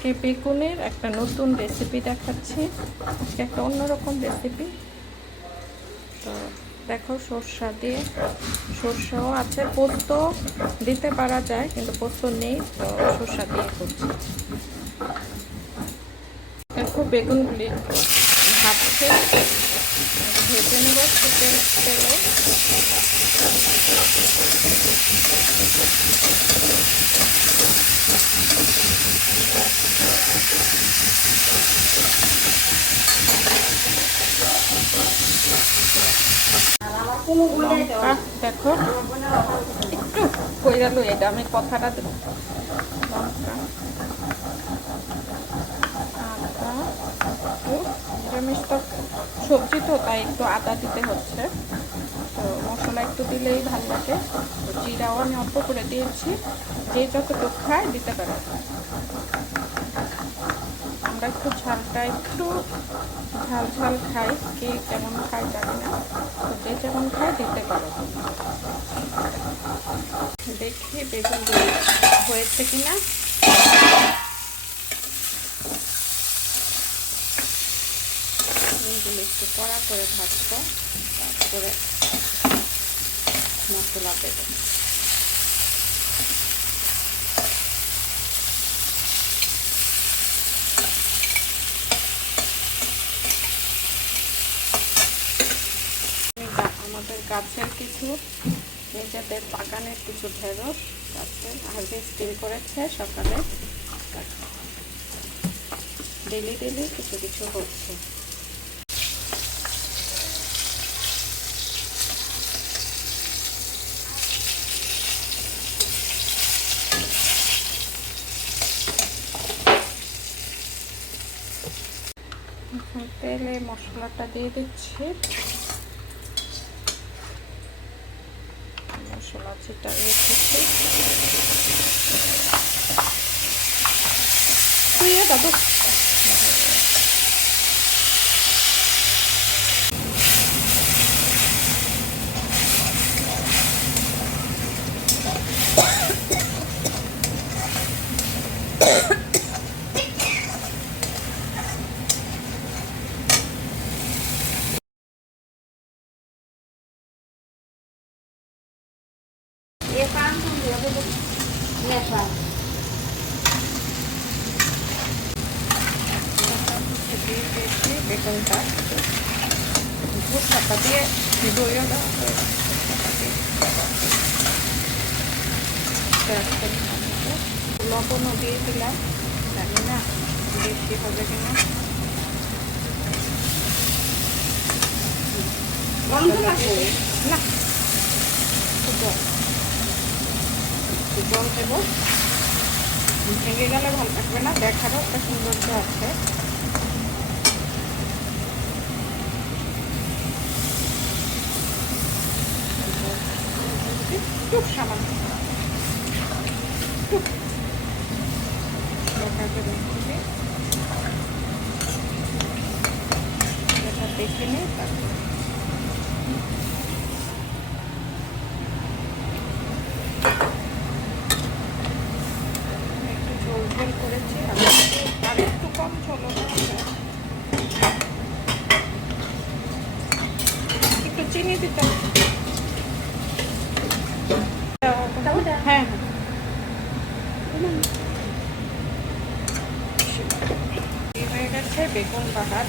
আজকে বেগুনের একটা নতুন রেসিপি দেখাচ্ছি। আজকে একটা অন্যরকম রেসিপি। তো দেখো, সরষা দিয়ে, সরষাও আছে, পোস্ত দিতে পারা যায় কিন্তু পোস্ত নেই, তো সরষা দিয়ে করছি। দেখো, বেগুনগুলি ভাজছে, ভেজে নেব তেলে। লঙ্কা দেখো একটু কইরালো, এটা আমি কথাটা দেব। লঙ্কা, আদা, নিরামিষ তো সবজি, তো তাই একটু আদা দিতে হচ্ছে। তো মশলা একটু দিলেই ভালো লাগে। তো জিরাও আমি অল্প করে দিয়েছি, যে যতটুকু খায় দিতে পারে। আমরা একটু ঝালটা একটু ঝাল ঝাল খাই, কে কেমন খায় জানি না, তো যে যেমন খায় দিতে পারো। দেখি বেগুনগুলো হয়েছে কিনা। বেগুনগুলো একটু কড়া করে ভাজবো, তারপরে মশলা দেবো। আমাদের গাছের কিছু, নিজেদের বাগানের কিছু ঢেঁড়স গাছের হারভেস্টিং করেছে সকালে। ডেলি ডেলি কিছু কিছু হচ্ছে। তেলে মশলাটা দিয়ে দিচ্ছি। মশলা যেটা রেখেছি দাদু, বেগুনটা ধূপটা দিয়ে দইও দেওয়া হয়েছে, লবণও দিয়ে দিলাম, জানি না বেশি হবে কিনা। না, জল দেবো, ভেঙে গেলে ভালো থাকবে না, দেখারও একটা সৌন্দর্য আছে। টুক সামান্য টুক দেখে নিই, তারপর একটু ঝোল ঝোল করেছি, আর একটু কম ঝোল, একটু চিনি দিতে হবে। হ্যাঁ, হয়ে গেছে বেগুন বাহার।